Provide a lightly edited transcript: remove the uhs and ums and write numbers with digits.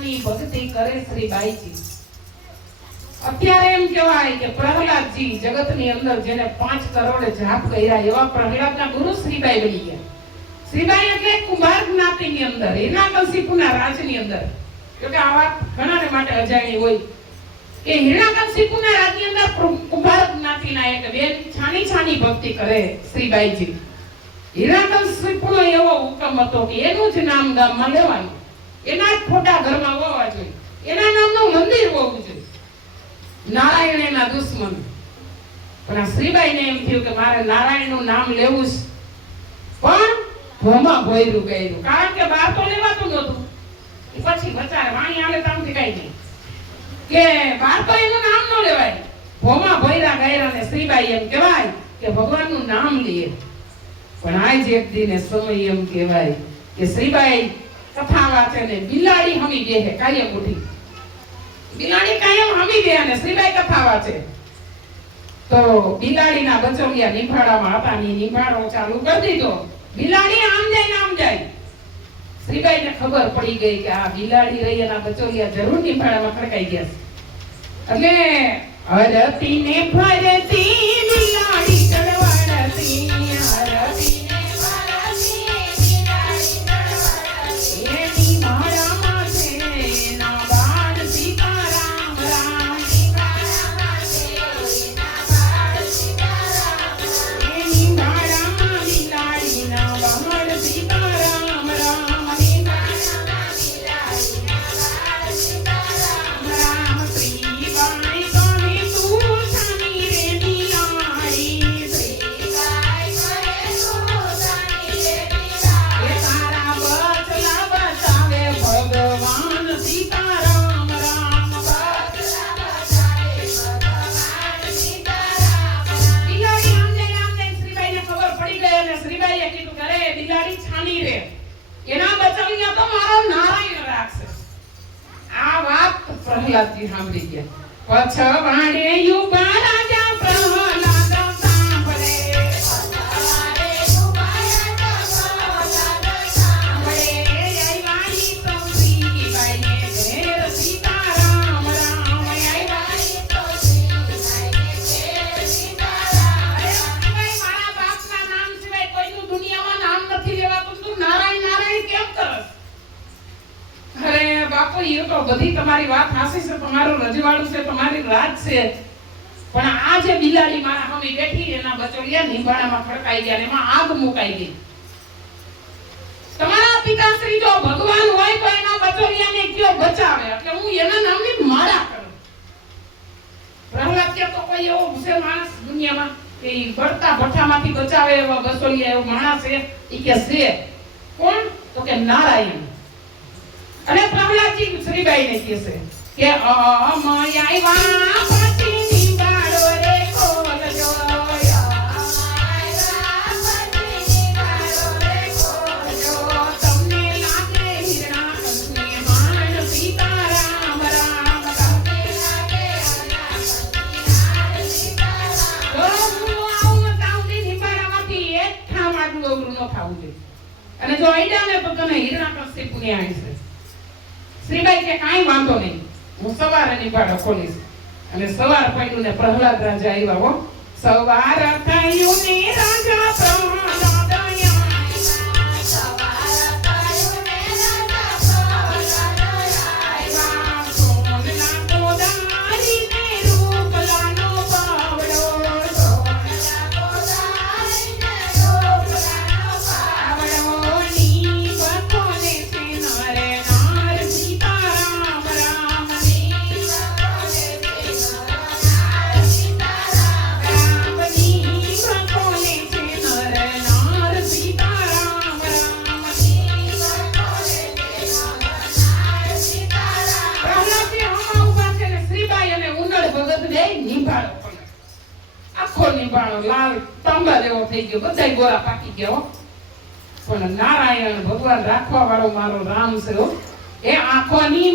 નાની ભક્તિ કરે શ્રીબાઈજી. અત્યારે એમ કહેવાય કે પ્રહલાદજી જગતની અંદર જેને 5 કરોડ જાપ કર્યા એવા પ્રહલાદના ગુરુ શ્રીબાઈ બની ગયા. શ્રીબાઈ એટલે કુંભાર જ્ઞાતિની અંદર હિરણ્યકશિપુના રાજની અંદર, એટલે આ વાત ઘણાને માટે અજાણી હોય કે હિરણ્યકશિપુના રાજની અંદર કુંભાર જ્ઞાતિના એક બેન છાની ભક્તિ કરે શ્રીબાઈજી. હિરણ્યકશિપુનો એવો હુકમ હતો કે એનું જ નામ ગામમાં લેવાનું, એના જ ફોટા ઘરમાં હોવા જોઈએ, એના નામનું મંદિર હોવું જોઈએ. નારાયણ એના દુશ્મન, પણ આ શ્રીબાઈને એમ થયું કે મારે નારાયણનું નામ લેવું છે, પણ ભોમાં ભોયરું ગયું, કારણ કે બહાર તો લેવાતું નહોતું. પછી બચારે વાણી આલે તામથી કઈ નહીં કે બહાર તો એનું નામ ન લેવાય. ભોમાં ભોયરા ગયા ને શ્રીબાઈ એમ કહેવાય કે ભગવાનનું નામ લઈએ. પણ આજ એક દિને સમય એમ કહેવાય કે શ્રીબાઈ કથા વાંચે ને બિલાડી હમી બેહે કાયમ ઉઠી. બિલાડી કાયમ હમી બે અને શ્રીબાઈ કથા વાંચે તો બિલાડીના બચોલિયા નિભાડામાં હતા ની નિભાડો ચાલુ કરી દીધો. બિલાડી આમ જાય ને આમ જાય. શ્રીબાઈને ખબર પડી ગઈ કે આ બિલાડી રહી એના બચોલિયા જરૂર નિભાડામાં ખડકાઈ ગયા છે. એટલે હરતી ને ફરતી બિલાડી ચડવાડતી, હરતી ને ફરતી બિલાડી ચડવાડતી, એની માળામાં છે ના બાળ સીતારામ રામ, માળામાં છે ના બાળ સીતારામ રામ, એની માળામાં બિલાડીના બાળ સીતારામ રામ, એની માળામાં બિલાડીના બાળ સીતારામ રામ. શ્રીબાઈ કહે તું સાની રે બિલાડી, શ્રીબાઈ કહે તું સાની રે બિલાડી, એ તારા બચલા બચાવે ભગવાન સીતારામ રામ, બચલા બચાવે ભગવાન સીતારામ રામ. બિલાડી આમ જાય શ્રીબાઈને ખબર પડી ગઈ અને શ્રીબાઈએ કીધું કે અરે બિલાડી છાની રે, એના બચાવ્યા તો મારો નારાયણ રાખશે. આ વાત પ્રહલાદજી સાંભળી ગયા. પછવાડે યુબા રાજા પ્રહલાદ સાંભળે, પછવાડે યુબા રાજા પ્રહલાદ સાંભળે, આયવાઈ તો શ્રીબાઈને ઘેર સીતારામ રામ, આયવાઈ તો શ્રીબાઈને ઘેર સીતારામ રામ. મારા બાપના નામ સિવાય કોઈનું દુનિયામાં નામ નથી લેવાતું, તું નારાયણ નારાયણ કેમ કરસ? અરે બાપુ, એ તો બધી તમારી વાત હાસી છે, તમારું રજવાડું છે, તમારી રાજ છે, પણ આ જે બિલાડી મારા સામે બેઠી એના બચોલિયા નિંબાણામાં ખડકાઈ ગયા, એમાં આગ મુકાઈ ગઈ. તમારા પિતાશ્રી જો ભગવાન હોય તો એના બચોલિયાને કયો બચાવે, એટલે હું એના નામની માળા કરું. પ્રહલાદ કે તો કોઈ એવો છે માણસ દુનિયામાં કે ઈ બળતા ભઠ્ઠામાંથી બચાવે એવા બચોલિયા એવો માણસ છે? ઈ કે છે. કોણ? તો કે નારાયણ. અને પ્રહલાદજી શ્રીબાઈને કહે છે કે અમય આવ્યા પછી નિંબાળો રે ખોલજો, તમને લાગે હિરણાકશની માન સીતારામ રામ, તમને લાગે હિરણાકશની માન સીતારામ રામ. હું આવું તાઉથી નિંબાળામાંથી એક ઠામ આટલું અવરું ન થાવું જોઈએ. અને જો આઈડા ને તો તને હિરણાકશિપુની આઈ છે. શ્રીબાઈ કે કાંઈ વાંધો નહીં, હું સવારે નિભાડો ખોલીશ. અને સવાર પડ્યું ને પ્રહલાદ રાજા આવ્યા. હો, સવાર થયું ને રાજા પ્રહલાદ આવ્યા, સવાર થયું ને રાજા પ્રહલાદ આવ્યા, સોનલા કોદારીને રૂપલાનો પાવડો, સોનલા કોદારીને રૂપલાનો પાવડો, ની બકોને છે નરે નાર સીતારામ રામ, ની બકોને છે નાર સીતારામ રામ, ની બકોને છે નર નાર સીતારામ રામ, ની બકોને છે નાર સીતારામ. પ્રહલાદજી હમણાં ઊભા છે ને શ્રીબાઈ અને ઉંદર ભગત બે નિભાળો પડે. આખો નિભાળો લાલ તાંબા જેવો થઈ ગયો, બધાય ગોરા પાકી ગયા. હો, પણ નારાયણ ભગવાન રાખવા વાળો મારો રામ છે. હો, એ આખો ની